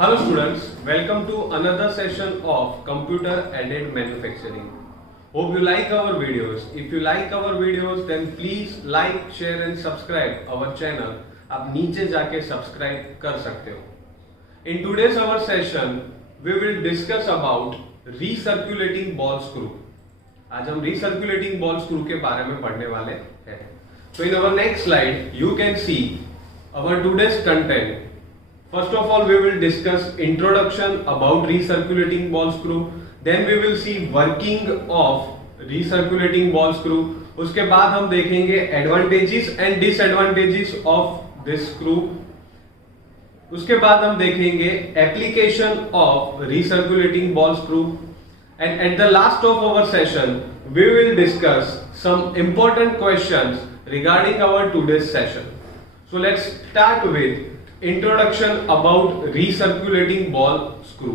Hello students, welcome to another session of computer aided manufacturing. Hope you like our videos. If you like our videos then please like, share and subscribe our channel. आप नीचे जाके subscribe कर सकते हो. In today's our session we will discuss about recirculating ball screw. आज हम recirculating ball screw के बारे में पढ़ने वाले हैं. So in our next slide you can see our today's content. First of all, we will discuss introduction about recirculating ball screw. Then we will see working of recirculating ball screw. उसके बाद हम देखेंगे advantages and disadvantages of this screw. उसके बाद हम देखेंगे application of recirculating ball screw. And at the last of our session, we will discuss some important questions regarding our today's session. So let's start with introduction about recirculating ball screw.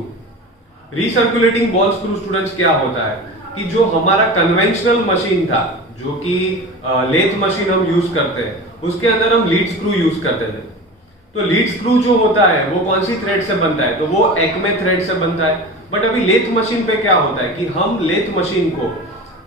Recirculating ball screw students क्या होता है कि जो हमारा conventional machine था, जो कि lathe machine हम यूज करते हैं, उसके अंदर हम लीड स्क्रू यूज करते थे. तो लीड स्क्रू जो होता है वो कौन सी थ्रेड से बनता है, तो वो एक्मे थ्रेड से बनता है. बट अभी लेथ मशीन पे क्या होता है कि हम लेथ मशीन को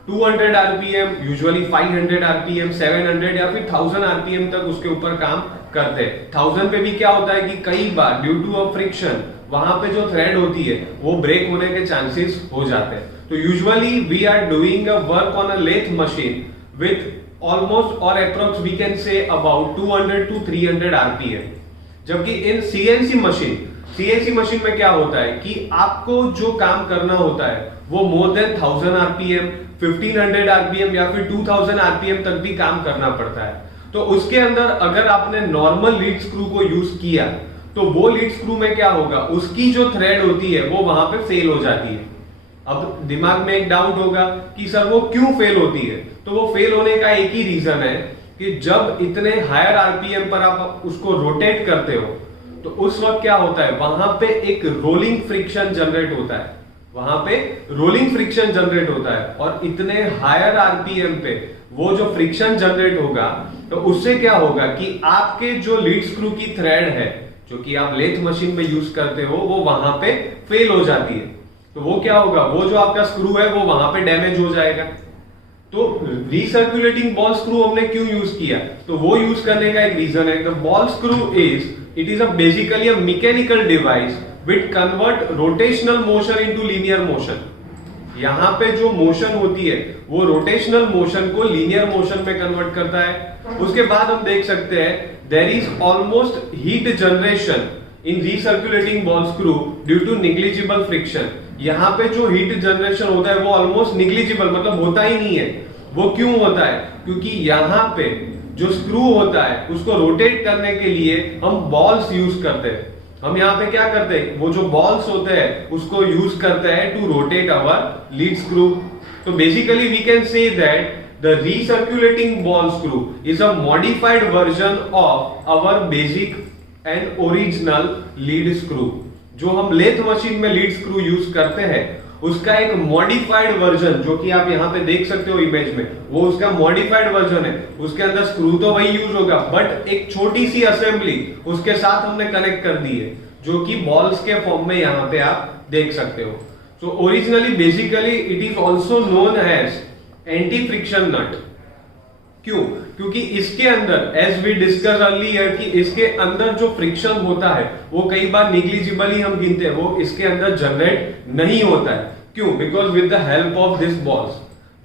200 आरपीएम, यूजुअली 500 आरपीएम, 700 या फिर 1000 आरपीएम तक उसके ऊपर काम करते हैं. 1000 पे भी क्या होता है कि कई बार ड्यू टू अ फ्रिक्शन वहां पे जो थ्रेड होती है वो ब्रेक होने के चांसेस हो जाते हैं. तो usually we are doing a work on a lathe machine with almost और approx we can say about 200 to 300 RPM. जबकि इन सीएनसी मशीन में क्या होता है कि आपको जो काम करना होता है वो मोर देन 1000 आरपीएम, 1500 आरपीएम या फिर 2000 आरपीएम तक भी काम करना पड़ता है. तो उसके अंदर अगर आपने नॉर्मल लीड स्क्रू को यूज किया तो वो लीड स्क्रू में क्या होगा, उसकी जो थ्रेड होती है वो वहां पे फेल हो जाती है. अब दिमाग में एक डाउट होगा कि सर वो क्यों फेल होती है. तो वो फेल होने का एक ही रीजन है कि जब इतने हायर आरपीएम पर आप उसको रोटेट करते हो तो उस वक्त क्या होता है, वहां पे एक रोलिंग फ्रिक्शन जनरेट होता है. और इतने हायर आरपीएम पे वो जो फ्रिक्शन जनरेट होगा तो उससे क्या होगा कि आपके जो लीड स्क्रू की थ्रेड है जो कि आप लेथ मशीन में यूज करते हो वो वहां पे फेल हो जाती है. तो वो क्या होगा, वो जो आपका स्क्रू है वो वहां पे डैमेज हो जाएगा. तो रिसर्कुलेटिंग बॉल स्क्रू हमने क्यों यूज किया, तो वो यूज करने का एक रीजन है. The ball screw it is basically a mechanical device which convert rotational motion into linear motion. यहां पे जो मोशन होती है वो रोटेशनल मोशन को लीनियर मोशन में कन्वर्ट करता है. उसके बाद हम देख सकते हैं there is almost heat generation in recirculating ball screw due to negligible friction. यहां पे जो हीट जनरेशन होता है वो ऑलमोस्ट निग्लिजिबल मतलब होता ही नहीं है. वो क्यों होता है, क्योंकि यहां पे जो स्क्रू होता है उसको रोटेट करने के लिए हम बॉल्स यूज करते हैं. हम यहाँ पे क्या करते हैं, वो जो बॉल्स होते हैं उसको यूज करते हैं to rotate our lead screw. तो basically we can say that the recirculating ball screw is a modified version of our basic and original lead screw. जो हम लेथ मशीन में लीड स्क्रू यूज करते हैं उसका एक मॉडिफाइड वर्जन जो कि आप यहाँ पे देख सकते हो इमेज में, वो उसका मॉडिफाइड वर्जन है. उसके अंदर स्क्रू तो वही यूज होगा बट एक छोटी सी असेंबली उसके साथ हमने कनेक्ट कर दी है जो कि बॉल्स के फॉर्म में यहाँ पे आप देख सकते हो. So originally basically it is also known as anti friction nut. क्यों, क्योंकि इसके अंदर एज वी डिस्कस अर्लियर कि इसके अंदर जो फ्रिक्शन होता है वो कई बार निग्लिजिबल ही हम गिनते हैं, वो इसके अंदर जनरेट नहीं होता है. क्यों, because with the help of this balls,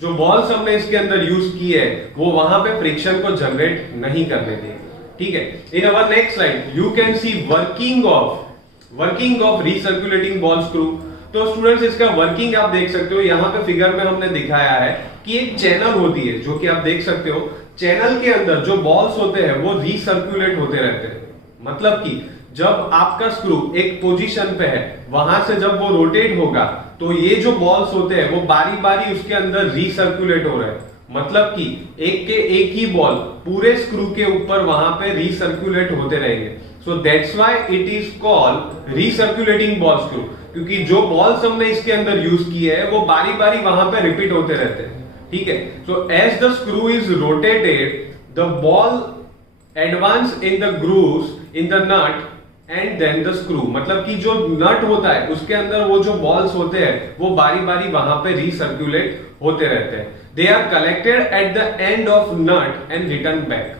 जो बॉल्स हमने इसके अंदर यूज किए है वो वहां पे फ्रिक्शन को जनरेट नहीं करने देंगे. ठीक है. In our next slide you can see working of recirculating ball screw. तो स्टूडेंट्स इसका वर्किंग आप देख सकते हो, यहाँ पे फिगर में हमने दिखाया है कि एक चैनल होती है जो कि आप देख सकते हो. चैनल के अंदर जो बॉल्स होते हैं वो रिसर्कुलेट होते रहते हैं. मतलब कि जब आपका स्क्रू एक पोजीशन पे है वहां से जब वो रोटेट होगा तो ये जो बॉल्स होते हैं वो बारी बारी उसके अंदर रिसर्कुलेट हो रहे हैं. मतलब कि एक के एक ही बॉल पूरे स्क्रू के ऊपर वहां पे रिसर्कुलेट होते रहेंगे. So that's why it is called recirculating ball screw, क्योंकि जो बॉल्स हमने इसके अंदर यूज किए हैं वो बारी बारी वहां पे रिपीट होते रहते हैं. ठीक है. So as the screw is rotated the ball advance in the grooves in the nut and then the screw, मतलब कि जो नट होता है उसके अंदर वो जो बॉल्स होते हैं वो बारी बारी वहां पे रिसर्कुलेट होते रहते हैं। They are collected at the end of nut and return back.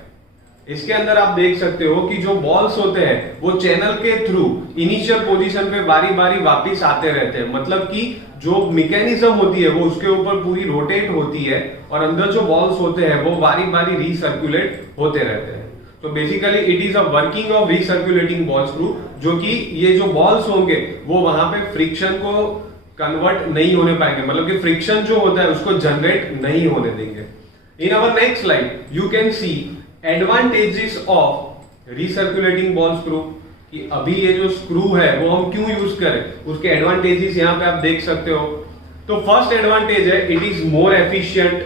इसके अंदर आप देख सकते हो कि जो बॉल्स होते हैं वो चैनल के थ्रू इनिशियल पोजीशन पे बारी बारी वापस आते रहते हैं, मतलब कि जो मैकेनिज्म होती है वो उसके ऊपर पूरी रोटेट होती है और अंदर जो बॉल्स होते हैं वो बारी बारी रिसर्कुलेट होते रहते हैं। तो basically it is a working of recirculating ball screw, जो कि ये जो बॉल्स होंगे वो वहां पे फ्रिक्शन को कन्वर्ट नहीं होने पाएंगे, मतलब कि फ्रिक्शन जो होता है उसको जनरेट नहीं होने देंगे। In our next slide you can see advantages of recirculating ball screw, कि अभी ये जो स्क्रू है वो हम क्यों यूज करें, उसके एडवांटेजेस यहां पे आप देख सकते हो। तो फर्स्ट एडवांटेज है इट इज मोर एफिशिएंट।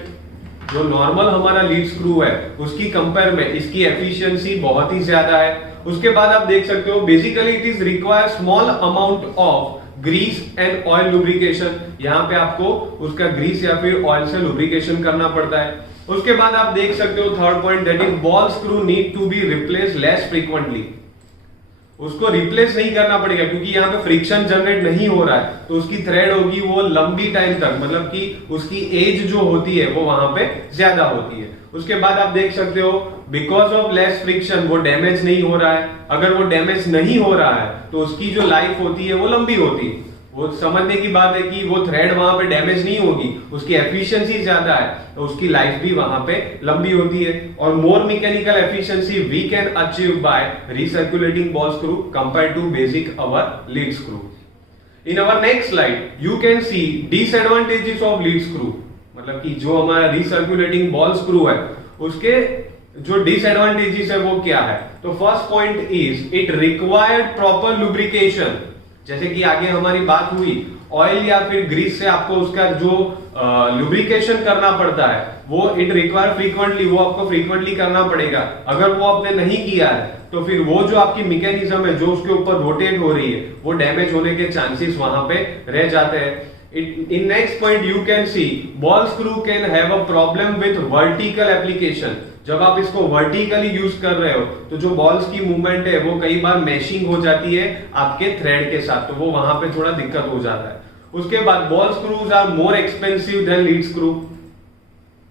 जो नॉर्मल हमारा लीड स्क्रू है उसकी कंपेयर में इसकी एफिशिएंसी बहुत ही ज्यादा है। उसके बाद आप देख सकते हो basically it is require small amount of grease and oil lubrication, यहां पे आपको उसका ग्रीस या फिर ऑयल से लुब्रिकेशन करना पड़ता है। उसके बाद आप देख सकते हो third point that is ball screw need to be replace less frequently, उसको रिप्लेस नहीं करना पड़ेगा क्योंकि यहाँ पे फ्रिक्शन जनरेट नहीं हो रहा है, तो उसकी थ्रेड होगी वो लंबी टाइम तक, मतलब कि उसकी एज जो होती है वो वहां पे ज्यादा होती है। उसके बाद आप देख सकते हो बिकॉज ऑफ लेस फ्रिक्शन वो डैमेज नहीं हो रहा है। अगर वो डैमेज नहीं हो रहा है तो उसकी जो लाइफ होती है वो लंबी होती है। वो समझने की बात है कि वो थ्रेड वहां पे डैमेज नहीं होगी, उसकी एफिशिएंसी ज्यादा है तो उसकी लाइफ भी वहां पे लंबी होती है। और more mechanical efficiency we can achieve by recirculating ball screw compare to basic our lead screw. In our next slide you can see disadvantages of lead screw, मतलब कि जो हमारा रिसर्कुलेटिंग बॉल स्क्रू है उसके जो डिसएडवांटेजेस है वो क्या है। तो first point is it required proper lubrication, जैसे कि आगे हमारी बात हुई ऑयल या फिर ग्रीस से आपको उसका जो लुब्रिकेशन करना पड़ता है वो इट रिक्वायर फ्रीक्वेंटली, वो आपको फ्रीक्वेंटली करना पड़ेगा। अगर वो आपने नहीं किया है तो फिर वो जो आपकी मैकेनिज्म है जो उसके ऊपर रोटेट हो रही है वो डैमेज होने के चांसेस वहां पे रह जाते हैं। In next point you can see ball screw can have a problem with vertical application। जब आप इसको वर्टिकली यूज कर रहे हो तो जो बॉल्स की मूवमेंट है वो कई बार मैशिंग हो जाती है आपके थ्रेड के साथ, तो वो वहां पे थोड़ा दिक्कत हो जाता है। उसके बाद ball screws are more expensive than lead screw.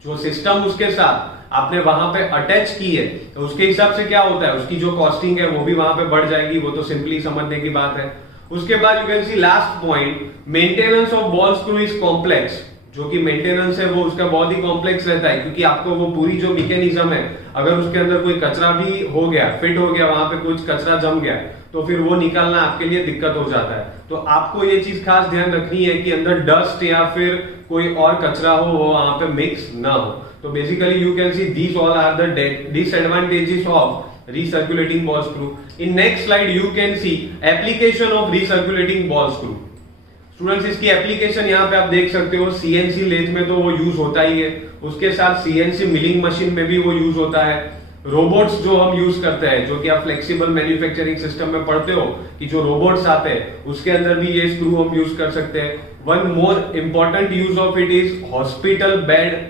जो सिस्टम उसके साथ आपने वहां पे अटैच की है तो उसके हिसाब से क्या होता है उसकी जो कॉस्टिंग है वो भी वहां पे बढ़ जाएगी, वो तो सिंपली समझने की बात है। उसके बाद you can C last point maintenance of ball screw is complex. जो कि मेंटेनेंस है वो उसका बहुत ही कॉम्प्लेक्स रहता है क्योंकि आपको वो पूरी जो मैकेनिज्म है अगर उसके अंदर कोई कचरा भी हो गया, फिट हो गया, वहां पे कुछ कचरा जम गया तो फिर वो निकालना आपके लिए दिक्कत हो जाता है। तो आपको ये चीज खास ध्यान रखनी है कि अंदर डस्ट या फिर कोई और कचरा हो वो वहां पे मिक्स ना हो। तो basically you can see these all are the disadvantages of recirculating ball screw. In next slide you can see application of recirculating ball screw. Students इसकी एप्लीकेशन यहाँ पे आप देख सकते हो, सीएनसी लेथ में तो वो यूज होता ही है, उसके साथ सीएनसी मिलिंग मशीन में भी वो यूज होता है। रोबोट्स जो हम यूज करते हैं, जो कि आप फ्लेक्सिबल मैन्युफैक्चरिंग सिस्टम में पढ़ते हो कि जो रोबोट्स आते हैं उसके अंदर भी ये स्क्रू हम यूज कर सकते हैं। One more important use of it is hospital bed.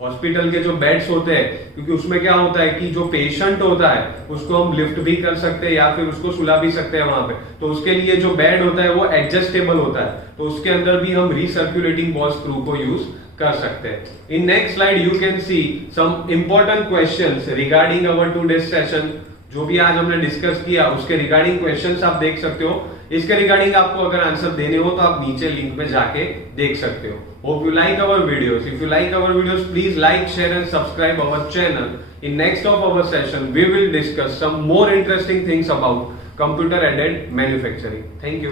Hospital के जो बेड्स होते हैं, क्योंकि उसमें क्या होता है कि जो पेशेंट होता है उसको हम लिफ्ट भी कर सकते हैं या फिर उसको सुला भी सकते हैं वहां पे, तो उसके लिए जो बेड होता है वो एडजस्टेबल होता है, तो उसके अंदर भी हम रिसर्कुलेटिंग बॉल स्क्रू को यूज कर सकते हैं। In next slide you can see some important questions regarding our today's session. जो भी आज हमने डिस्कस किया उसके रिगार्डिंग क्वेश्चंस आप देख सकते हो। इसके रिगार्डिंग आपको अगर आंसर देने हो तो आप नीचे लिंक पे जाके देख सकते हो। Hope you like our videos. If you like our videos please like, share and subscribe our channel. In next of our session we will discuss some more interesting things about computer aided manufacturing. Thank you.